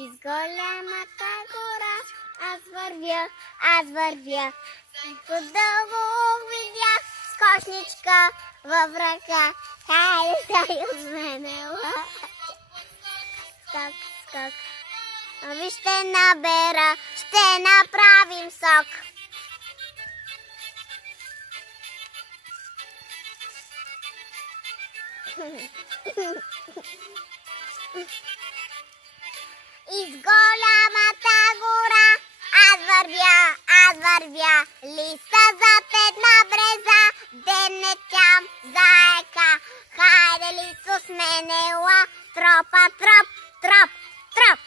Из голямата гора аз вървя. Подълго видях скочничка във ръка. Хайде, дай от мене. Скок, скок. Ами ще набера, ще направим сок. Из голямата гора аз вървя. Лиса зад една бреза, денне тям заека. Хайде, лисо, с мене ела, тропа, троп, троп, троп.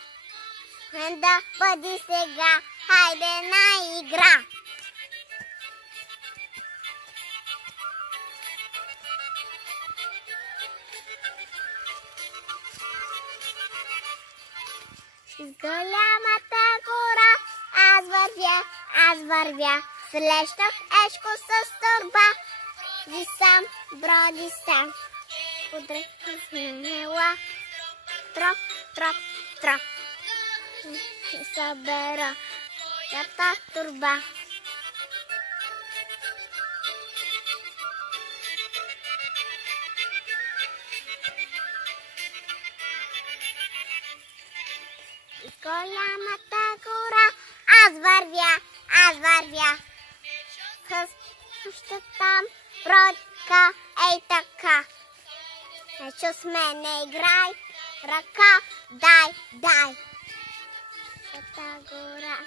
Да бъди сега, хайде на игра. Из голямата гора аз вървя. Срещах Ешко с торба. Броди сам. Удрехнела. Троп, троп, троп. Събера тата турба. Из голямата гора аз вървя. Още там бродка, ей така. Ечо с мене играй, ръка дай. Тата гора.